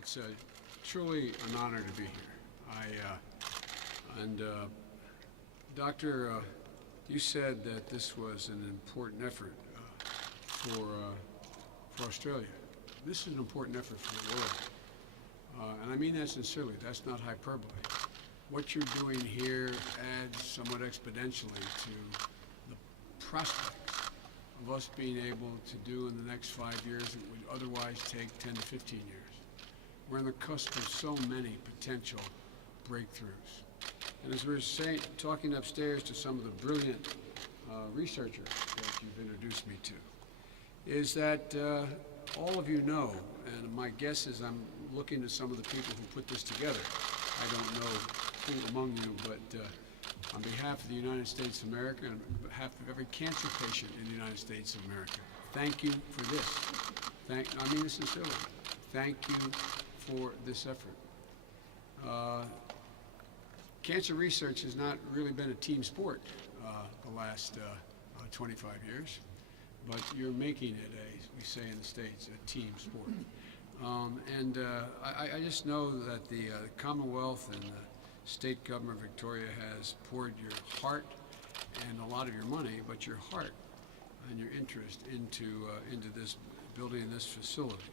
It's truly an honor to be here. Doctor, you said that this was an important effort for Australia. This is an important effort for the world. And I mean that sincerely. That's not hyperbole. What you're doing here adds somewhat exponentially to the prospects of us being able to do in the next 5 years that would otherwise take 10 to 15 years. We're on the cusp of so many potential breakthroughs. And as we were talking upstairs to some of the brilliant researchers that you've introduced me to, is that all of you know, and my guess is I'm looking at some of the people who put this together. I don't know who among you, but on behalf of the United States of America and on behalf of every cancer patient in the United States of America, thank you for this. I mean this sincerely. Thank you for this effort. Cancer research has not really been a team sport the last 25 years, but you're making it, as we say in the States, a team sport. I just know that the Commonwealth and the state government of Victoria has poured your heart and a lot of your money, but your heart and your interest into this building this facility.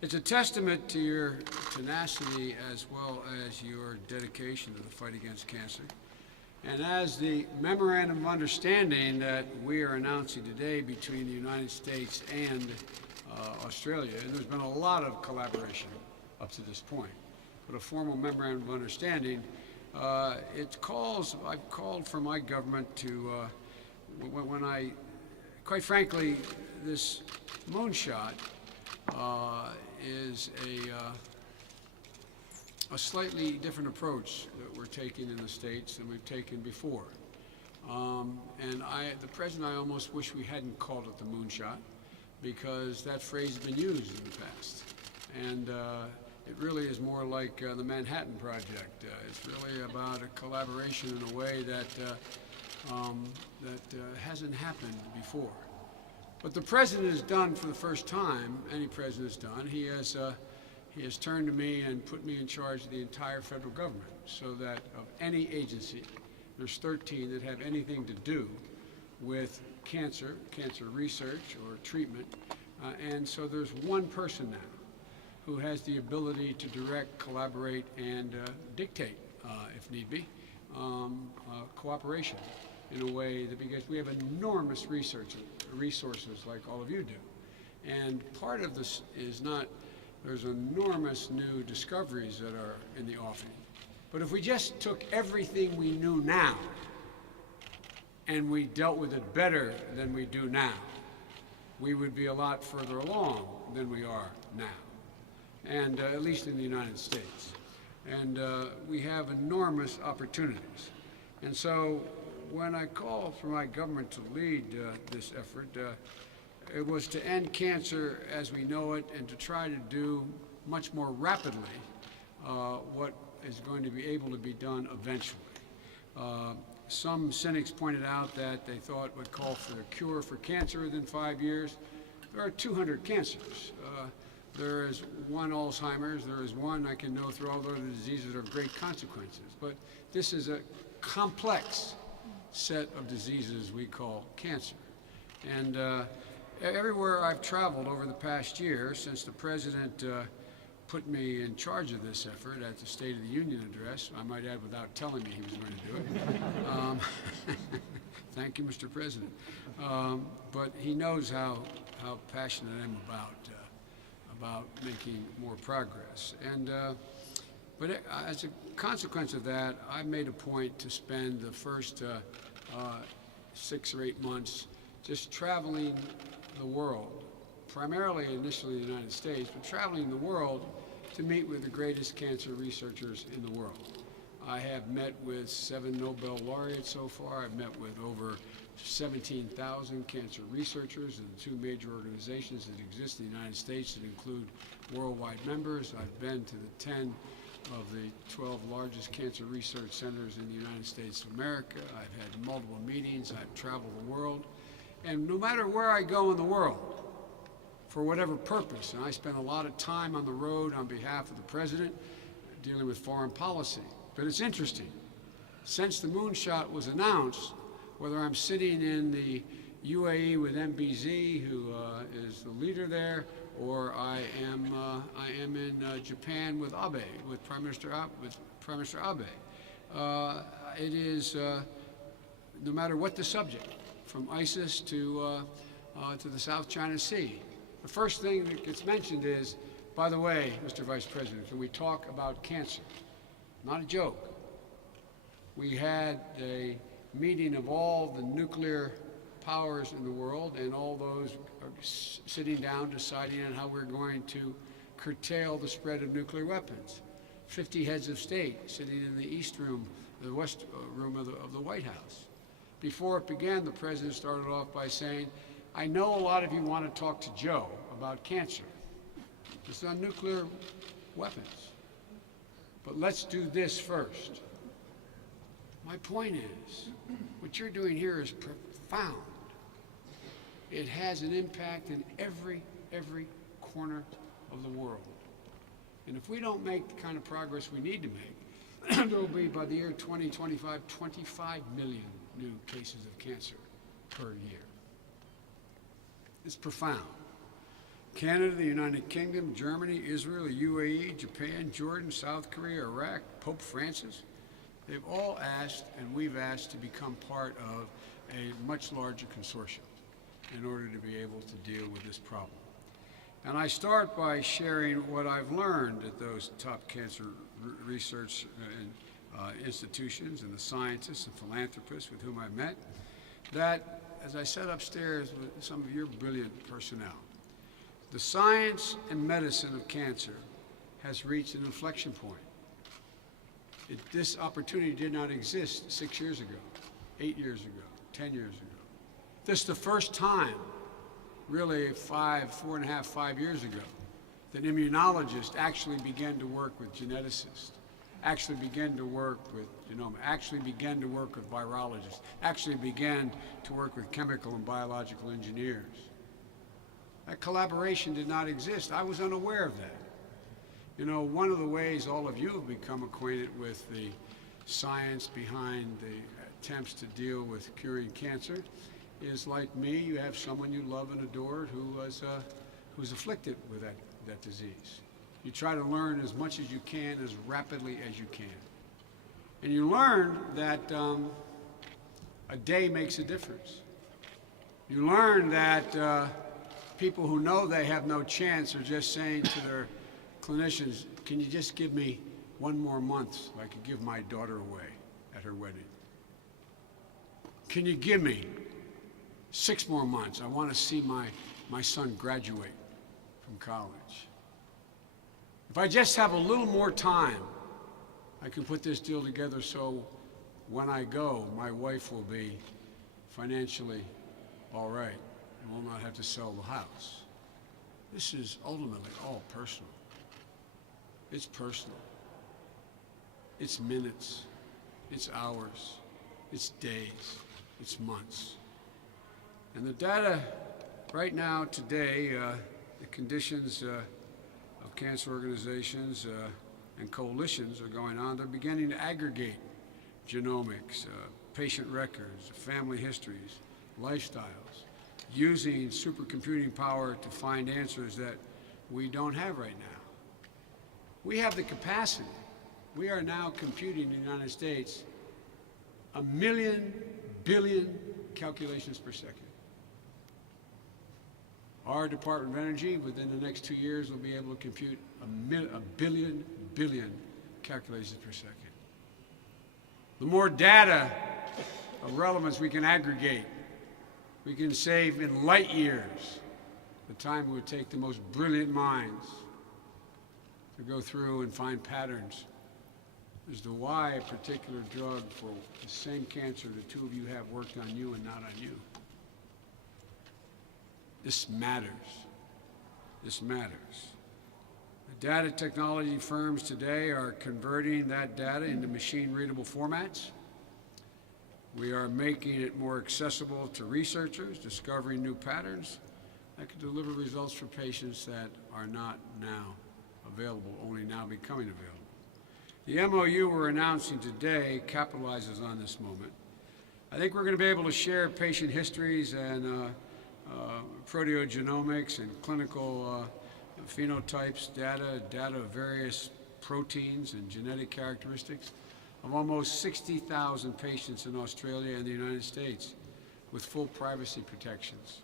It's a testament to your tenacity as well as your dedication to the fight against cancer. And as the memorandum of understanding that we are announcing today between the United States and Australia, and there's been a lot of collaboration up to this point, but a formal memorandum of understanding, I've called for my government to, quite frankly, this moonshot is a slightly different approach that we're taking in the States than we've taken before. The President, I almost wish we hadn't called it the moonshot, because that phrase has been used in the past. And it really is more like the Manhattan Project. It's really about a collaboration in a way that hasn't happened before. What the President has done for the first time, any President has done, he has turned to me and put me in charge of the entire federal government, so that of any agency, there's 13 that have anything to do with cancer research or treatment, and so there's one person now who has the ability to direct, collaborate, and dictate, if need be, cooperation in a way that, because we have enormous resources like all of you do. And part of this is not, there's enormous new discoveries that are in the offing. But if we just took everything we knew now and we dealt with it better than we do now, we would be a lot further along than we are now, and at least in the United States. And we have enormous opportunities. And so when I called for my government to lead this effort, it was to end cancer as we know it and to try to do much more rapidly what is going to be able to be done eventually. Some cynics pointed out that they thought would call for a cure for cancer within 5 years. There are 200 cancers. There is one Alzheimer's, there is one I can know through all the other diseases that are great consequences. But this is a complex set of diseases we call cancer. And everywhere I've traveled over the past year, since the President put me in charge of this effort at the State of the Union address, I might add without telling me he was going to do it. Thank you, Mr. President. But he knows how passionate I am about making more progress. And but as a consequence of that, I made a point to spend the first 6 or 8 months just traveling the world, primarily initially the United States, but traveling the world to meet with the greatest cancer researchers in the world. I have met with 7 Nobel laureates so far. I've met with over 17,000 cancer researchers in 2 major organizations that exist in the United States that include worldwide members. I've been to the 10 of the 12 largest cancer research centers in the United States of America. I've had multiple meetings. I've traveled the world. And no matter where I go in the world, for whatever purpose. And I spent a lot of time on the road on behalf of the president dealing with foreign policy. But it's interesting. Since the moonshot was announced, whether I'm sitting in the UAE with MBZ, who is the leader there, or I am in Japan with Abe, with Prime Minister Abe. It is no matter what the subject, from ISIS to the South China Sea. The first thing that gets mentioned is, by the way, Mr. Vice President, can we talk about cancer? Not a joke. We had a meeting of all the nuclear powers in the world, and all those are sitting down deciding on how we're going to curtail the spread of nuclear weapons. 50 heads of state sitting in the East Room, the West Room of the White House. Before it began, the president started off by saying, I know a lot of you want to talk to Joe about cancer. It's on nuclear weapons. But let's do this first. My point is, what you're doing here is profound. It has an impact in every corner of the world. And if we don't make the kind of progress we need to make, there will be, by the year 2025, 25 million new cases of cancer per year. It's profound. Canada, the United Kingdom, Germany, Israel, UAE, Japan, Jordan, South Korea, Iraq, Pope Francis, they've all asked, and we've asked, to become part of a much larger consortium in order to be able to deal with this problem. And I start by sharing what I've learned at those top cancer research institutions and the scientists and philanthropists with whom I met, that, as I sat upstairs with some of your brilliant personnel, the science and medicine of cancer has reached an inflection point. This opportunity did not exist 6 years ago, 8 years ago, 10 years ago. This is the first time, really 4.5, 5 years ago, that immunologists actually began to work with geneticists, actually began to work with genomics, actually began to work with virologists, actually began to work with chemical and biological engineers. That collaboration did not exist. I was unaware of that. You know, one of the ways all of you have become acquainted with the science behind the attempts to deal with curing cancer is, like me, you have someone you love and adore who's afflicted with that disease. You try to learn as much as you can, as rapidly as you can. And you learn that a day makes a difference. You learn that people who know they have no chance are just saying to their clinicians, can you just give me one more month so I could give my daughter away at her wedding? Can you give me 6 more months? I want to see my son graduate from college. If I just have a little more time, I can put this deal together so when I go, my wife will be financially all right and will not have to sell the house. This is ultimately all personal. It's personal. It's minutes. It's hours. It's days. It's months. And the data right now, today, the conditions of cancer organizations and coalitions are going on. They're beginning to aggregate genomics, patient records, family histories, lifestyles, using supercomputing power to find answers that we don't have right now. We have the capacity. We are now computing in the United States 1 million billion calculations per second. Our Department of Energy, within the next 2 years, will be able to compute a billion calculations per second. The more data of relevance we can aggregate, we can save in light years the time it would take the most brilliant minds to go through and find patterns as to why a particular drug for the same cancer the two of you have worked on you and not on you. This matters. This matters. The data technology firms today are converting that data into machine-readable formats. We are making it more accessible to researchers, discovering new patterns, that could deliver results for patients that are not now available, only now becoming available. The MOU we're announcing today capitalizes on this moment. I think we're going to be able to share patient histories and proteogenomics and clinical phenotypes, data of various proteins and genetic characteristics of almost 60,000 patients in Australia and the United States with full privacy protections.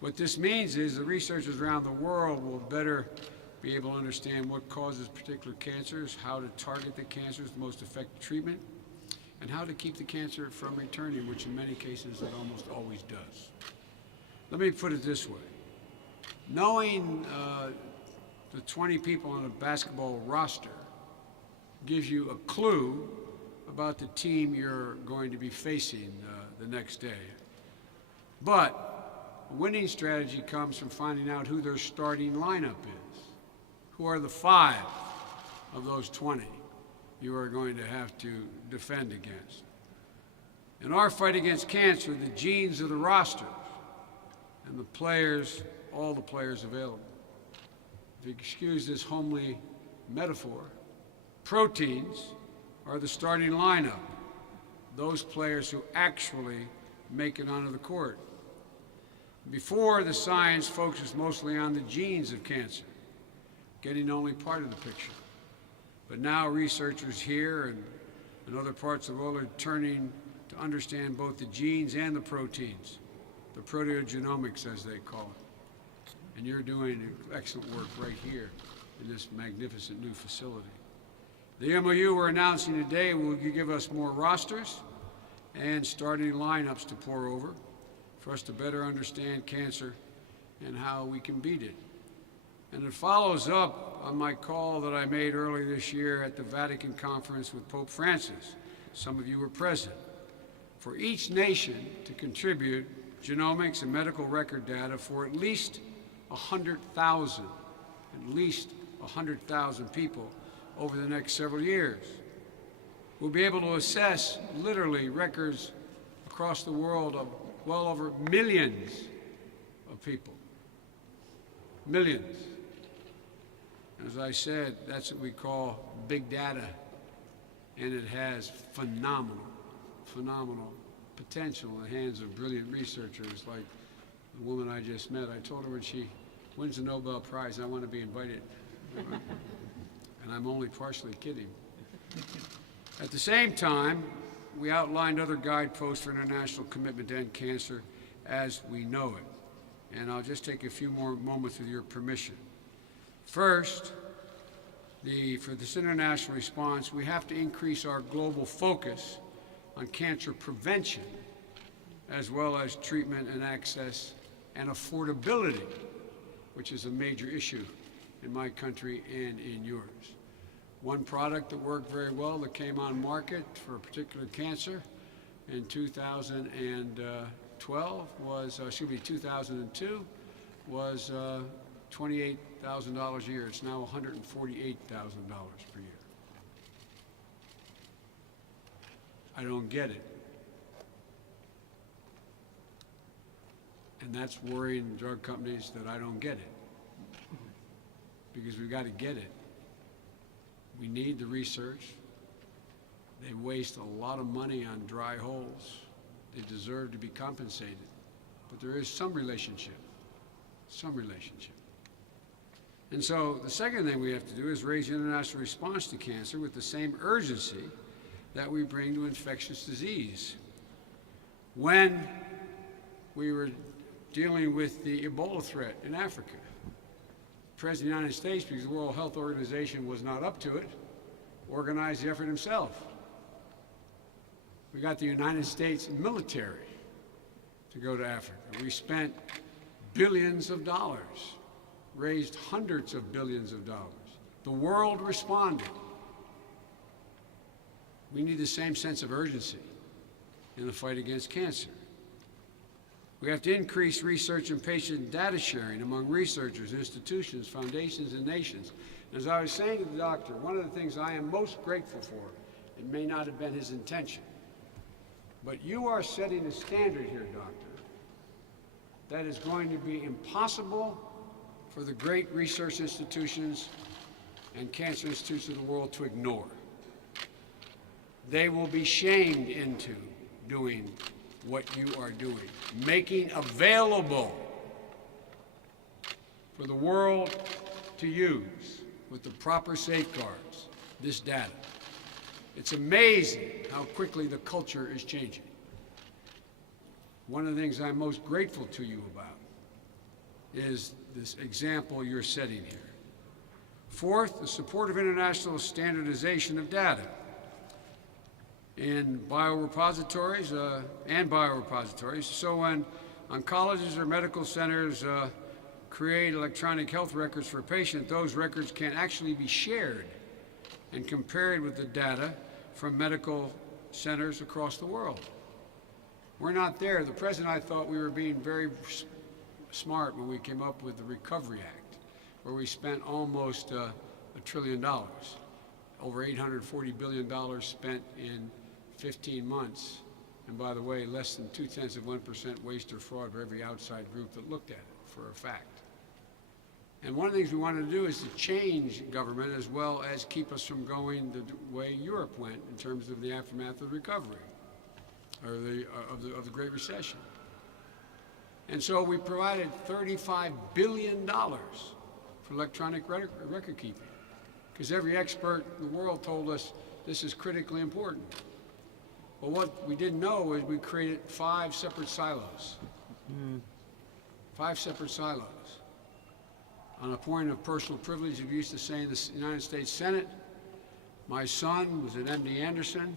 What this means is the researchers around the world will better be able to understand what causes particular cancers, how to target the cancers, the most effective treatment, and how to keep the cancer from returning, which in many cases it almost always does. Let me put it this way. Knowing the 20 people on a basketball roster gives you a clue about the team you're going to be facing the next day. But a winning strategy comes from finding out who their starting lineup is. Who are the 5 of those 20 you are going to have to defend against? In our fight against cancer, the genes are the rosters and the players, all the players available. If you excuse this homely metaphor, proteins are the starting lineup, those players who actually make it onto the court. Before, the science focused mostly on the genes of cancer, getting only part of the picture. But now researchers here and in other parts of the world are turning to understand both the genes and the proteins, the proteogenomics as they call it. And you're doing excellent work right here in this magnificent new facility. The MOU we're announcing today will give us more rosters and starting lineups to pour over for us to better understand cancer and how we can beat it. And it follows up on my call that I made earlier this year at the Vatican Conference with Pope Francis. Some of you were present. For each nation to contribute genomics and medical record data for at least 100,000 people over the next several years. We'll be able to assess literally records across the world of well over millions of people. Millions. As I said, that's what we call big data, and it has phenomenal potential in the hands of brilliant researchers like the woman I just met. I told her when she wins the Nobel Prize, I want to be invited. And I'm only partially kidding. At the same time, we outlined other guideposts for international commitment to end cancer as we know it. And I'll just take a few more moments with your permission. First, for this international response, we have to increase our global focus on cancer prevention, as well as treatment and access and affordability, which is a major issue in my country and in yours. One product that worked very well that came on market for a particular cancer in 2002 was $28,000 a year. It's now $148,000 per year. I don't get it. And that's worrying drug companies that I don't get it. Because we've got to get it. We need the research. They waste a lot of money on dry holes. They deserve to be compensated. But there is some relationship. And so the second thing we have to do is raise the international response to cancer with the same urgency that we bring to infectious disease. When we were dealing with the Ebola threat in Africa, the President of the United States, because the World Health Organization was not up to it, organized the effort himself. We got the United States military to go to Africa. We spent billions of dollars, raised hundreds of billions of dollars. The world responded. We need the same sense of urgency in the fight against cancer. We have to increase research and patient data sharing among researchers, institutions, foundations, and nations. And as I was saying to the doctor, one of the things I am most grateful for, it may not have been his intention, but you are setting a standard here, doctor, that is going to be impossible for the great research institutions and cancer institutes of the world to ignore. They will be shamed into doing what you are doing, making available for the world to use with the proper safeguards this data. It's amazing how quickly the culture is changing. One of the things I'm most grateful to you about is this example you're setting here. Fourth, the support of international standardization of data in biorepositories so when oncologists or medical centers create electronic health records for a patient, those records can actually be shared and compared with the data from medical centers across the world. We're not there. The President, I thought we were being very smart when we came up with the Recovery Act, where we spent almost $1 trillion, over $840 billion spent in 15 months. And by the way, less than 0.2% waste or fraud for every outside group that looked at it, for a fact. And one of the things we wanted to do is to change government as well as keep us from going the way Europe went in terms of the aftermath of the recovery, or of the Great Recession. And so we provided $35 billion for electronic record keeping, because every expert in the world told us this is critically important. But what we didn't know is we created 5 separate silos. 5 separate silos. On a point of personal privilege, we used to say in the United States Senate, my son was at MD Anderson.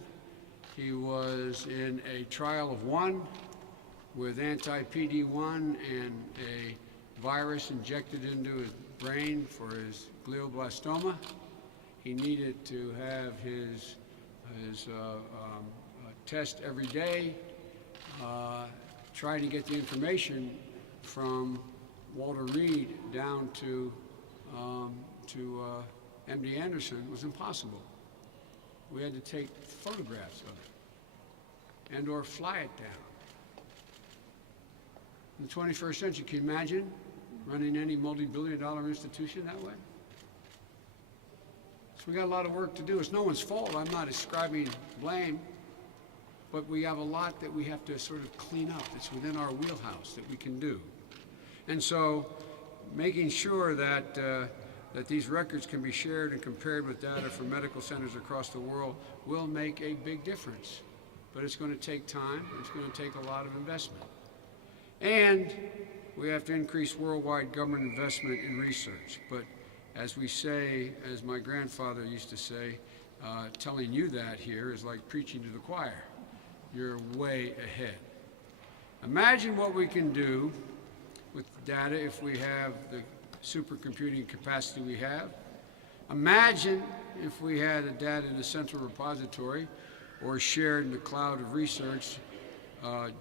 He was in a trial of 1 with anti-PD-1 and a virus injected into his brain for his glioblastoma. He needed to have his test every day, trying to get the information from Walter Reed down to MD Anderson was impossible. We had to take photographs of it and or fly it down. In the 21st century, can you imagine running any multi-billion-dollar institution that way? So we got a lot of work to do. It's no one's fault. I'm not ascribing blame, but we have a lot that we have to sort of clean up. It's within our wheelhouse that we can do. And so making sure that that these records can be shared and compared with data from medical centers across the world will make a big difference. But it's going to take time. It's going to take a lot of investment. And we have to increase worldwide government investment in research. But as we say, as my grandfather used to say, telling you that here is like preaching to the choir. You're way ahead. Imagine what we can do with data if we have the supercomputing capacity we have. Imagine if we had the data in a central repository or shared in the cloud of research,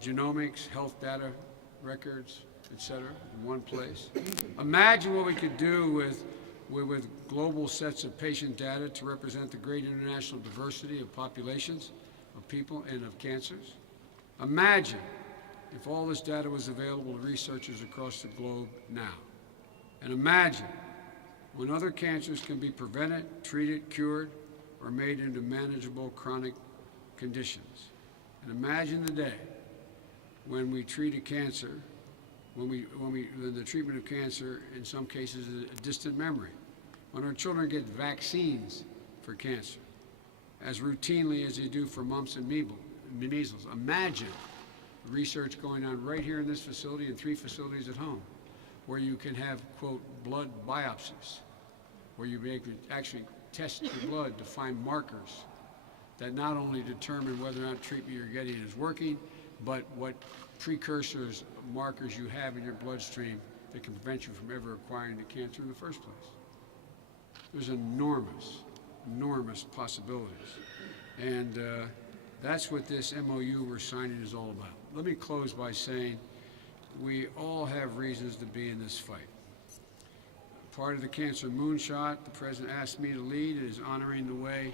genomics, health data, records, etc., in one place. Imagine what we could do with global sets of patient data to represent the great international diversity of populations, of people, and of cancers. Imagine if all this data was available to researchers across the globe now. And imagine when other cancers can be prevented, treated, cured, or made into manageable chronic conditions. And imagine the day when we treat a cancer, when the treatment of cancer in some cases is a distant memory, when our children get vaccines for cancer as routinely as they do for mumps and measles. Imagine research going on right here in this facility and 3 facilities at home, where you can have, quote, blood biopsies, where you actually test your blood to find markers that not only determine whether or not treatment you're getting is working, but what precursors, markers you have in your bloodstream that can prevent you from ever acquiring the cancer in the first place. There's enormous, enormous possibilities. And that's what this MOU we're signing is all about. Let me close by saying we all have reasons to be in this fight. Part of the cancer moonshot the President asked me to lead is honoring the way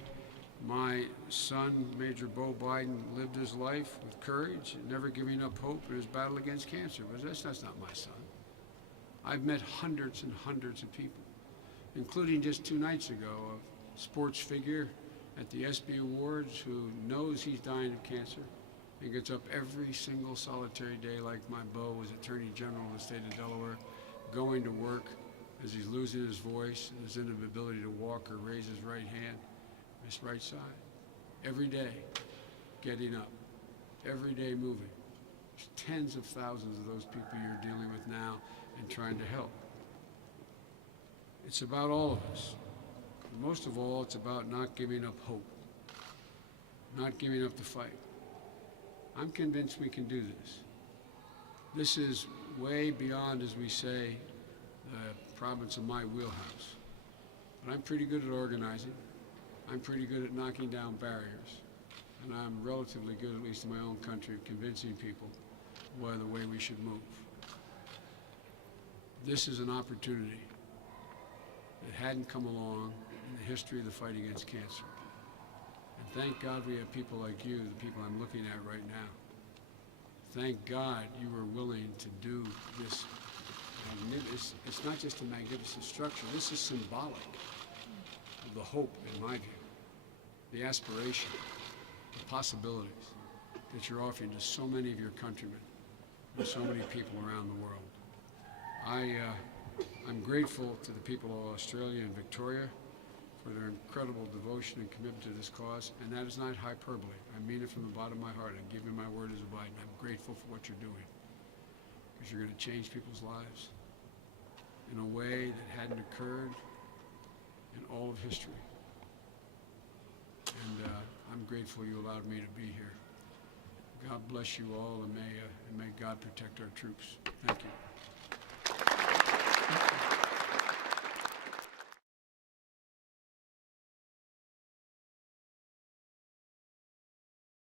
My son, Major Bo Biden, lived his life with courage, never giving up hope in his battle against cancer. But that's not my son. I've met hundreds and hundreds of people, including just 2 nights ago, a sports figure at the ESPY Awards who knows he's dying of cancer and gets up every single solitary day like my Bo was Attorney General of the state of Delaware, going to work as he's losing his voice and his inability to walk or raise his right hand, his right side. Every day, getting up. Every day moving. There's tens of thousands of those people you're dealing with now and trying to help. It's about all of us. And most of all, it's about not giving up hope, not giving up the fight. I'm convinced we can do this. This is way beyond, as we say, the province of my wheelhouse. But I'm pretty good at organizing. I'm pretty good at knocking down barriers. And I'm relatively good, at least in my own country, at convincing people why the way we should move. This is an opportunity that hadn't come along in the history of the fight against cancer. And thank God we have people like you, the people I'm looking at right now. Thank God you were willing to do this. It's not just a magnificent structure. This is symbolic of the hope, in my view, the aspiration, the possibilities that you're offering to so many of your countrymen and so many people around the world. I'm grateful to the people of Australia and Victoria for their incredible devotion and commitment to this cause, and that is not hyperbole. I mean it from the bottom of my heart. I give you my word as a Biden. I'm grateful for what you're doing, because you're going to change people's lives in a way that hadn't occurred in all of history. And I'm grateful you allowed me to be here. God bless you all, and may God protect our troops. Thank you.